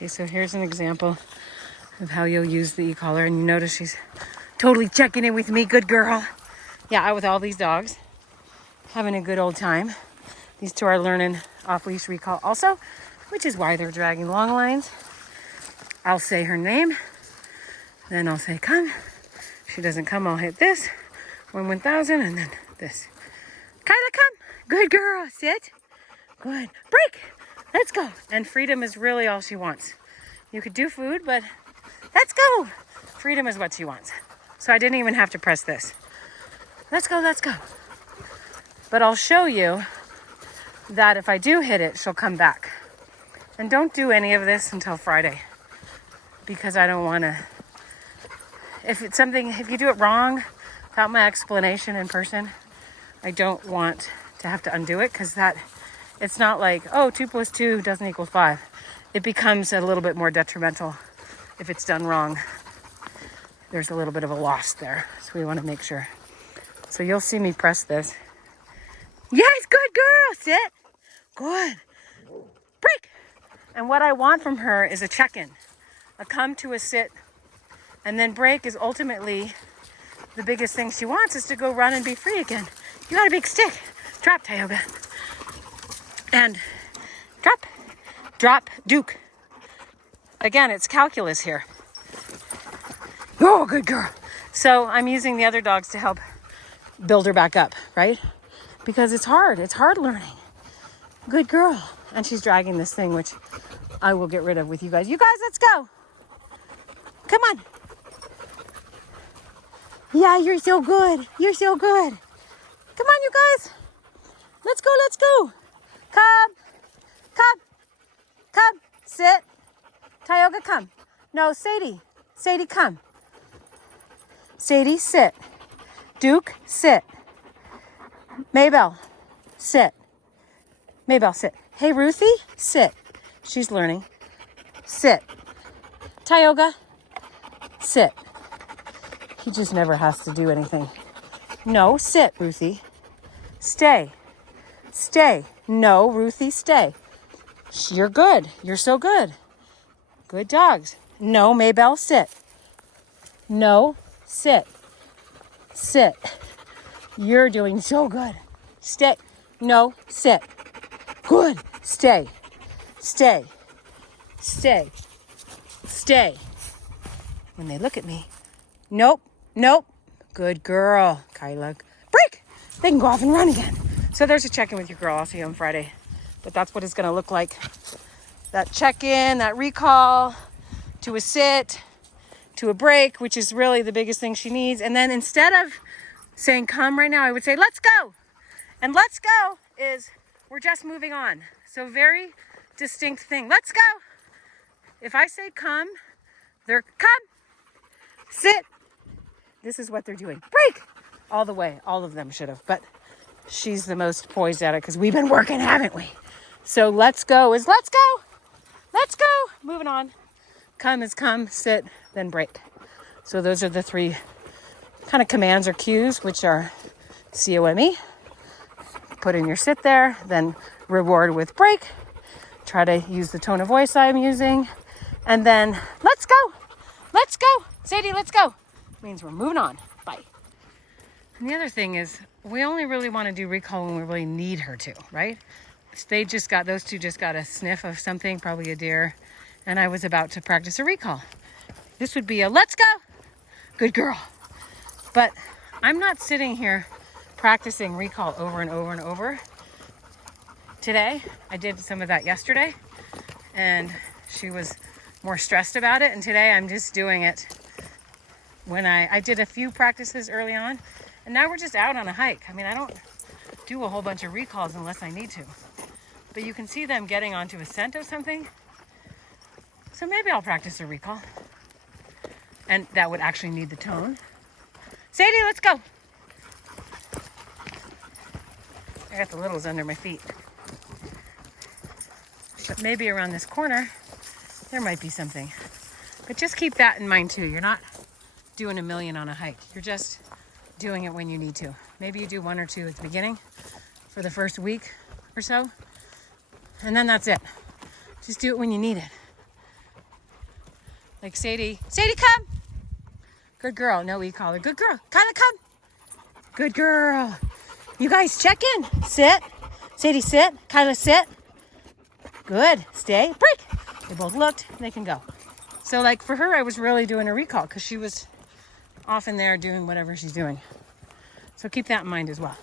Okay, so here's an example of how you'll use the e-collar, and you notice she's totally checking in with me. Good girl. Yeah, out with all these dogs, having a good old time. These two are learning off-leash recall also, which is why they're dragging long lines. I'll say her name, then I'll say come. If she doesn't come, I'll hit this, 1,000, and then this. Kyla, come. Good girl. Sit. Good. Break. Let's go. And freedom is really all she wants. You could do food, but let's go. Freedom is what she wants. So I didn't even have to press this. Let's go, let's go. But I'll show you that if I do hit it, she'll come back. And don't do any of this until Friday, because I don't want to. If you do it wrong without my explanation in person, I don't want to have to undo it, because it's not like, oh, 2 + 2 doesn't equal 5. It becomes a little bit more detrimental if it's done wrong. There's a little bit of a loss there, so we want to make sure. So you'll see me press this. Yes, good girl, sit. Good. Break. And what I want from her is a check-in, a come to a sit, and then break is ultimately the biggest thing she wants, is to go run and be free again. You got a big stick. Drop, Tioga. And drop, drop, Duke. Again, it's calculus here. Oh, good girl. So I'm using the other dogs to help build her back up, right? Because it's hard. It's hard learning. Good girl. And she's dragging this thing, which I will get rid of with you guys. You guys, let's go. Come on. Yeah, you're so good. You're so good. Come on, you guys. Let's go, let's go. Come. Come. Come. Sit. Tioga, come. No, Sadie. Sadie, come. Sadie, sit. Duke, sit. Maybell, sit. Maybell, sit. Hey, Ruthie, sit. She's learning. Sit. Tioga, sit. He just never has to do anything. No, sit, Ruthie. Stay. Stay. No, Ruthie, stay. You're good. You're so good. Good dogs. No, Maybell, sit. No, sit. Sit. You're doing so good. Stay. No, sit. Good. Stay. Stay. Stay. Stay. When they look at me, nope, nope. Good girl, Kyla. Break. They can go off and run again. So there's a check-in with your girl. I'll see you on Friday. But that's what it's going to look like. That check-in, that recall, to a sit, to a break, which is really the biggest thing she needs. And then instead of saying come right now, I would say let's go. And let's go is we're just moving on. So very distinct thing. Let's go. If I say come, they're come, sit. This is what they're doing. Break. All the way. All of them should have. But she's the most poised at it because we've been working, haven't we? So let's go is let's go. Let's go. Moving on. Come is come, sit, then break. So those are the 3 kind of commands or cues, which are COME. Put in your sit there, then reward with break. Try to use the tone of voice I'm using. And then let's go. Let's go. Sadie, let's go. Means we're moving on. Bye. And the other thing is we only really want to do recall when we really need her to, right? Those two just got a sniff of something, probably a deer. And I was about to practice a recall. This would be a let's go. Good girl. But I'm not sitting here practicing recall over and over and over. Today, I did some of that yesterday, and she was more stressed about it. And today I'm just doing it when I did a few practices early on, and now we're just out on a hike. I mean, I don't do a whole bunch of recalls unless I need to. But you can see them getting onto a scent of something. So maybe I'll practice a recall. And that would actually need the tone. Sadie, let's go. I got the littles under my feet. But maybe around this corner, there might be something. But just keep that in mind too. You're not doing a million on a hike. You're just doing it when you need to. Maybe you do 1 or 2 at the beginning for the first week or so. And then that's it. Just do it when you need it. Like Sadie. Sadie, come. Good girl. No e-collar. Good girl. Kyla, come. Good girl. You guys check in. Sit. Sadie, sit. Kyla, sit. Good. Stay. Break. They both looked. They can go. So like for her, I was really doing a recall because she was off in there doing whatever she's doing. So keep that in mind as well.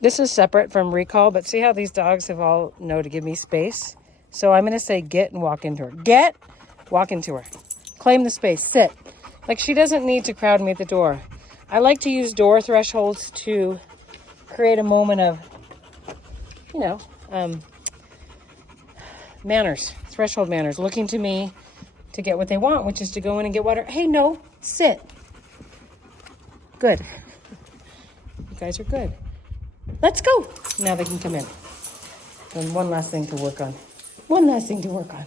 This is separate from recall, but see how these dogs have all know to give me space? So I'm going to say get and walk into her. Get, walk into her. Claim the space. Sit. Like she doesn't need to crowd me at the door. I like to use door thresholds to create a moment of, you know, manners, threshold manners, looking to me to get what they want, which is to go in and get water. Hey, no, sit. Good. You guys are good. Let's go. Now they can come in. And one last thing to work on. One last thing to work on.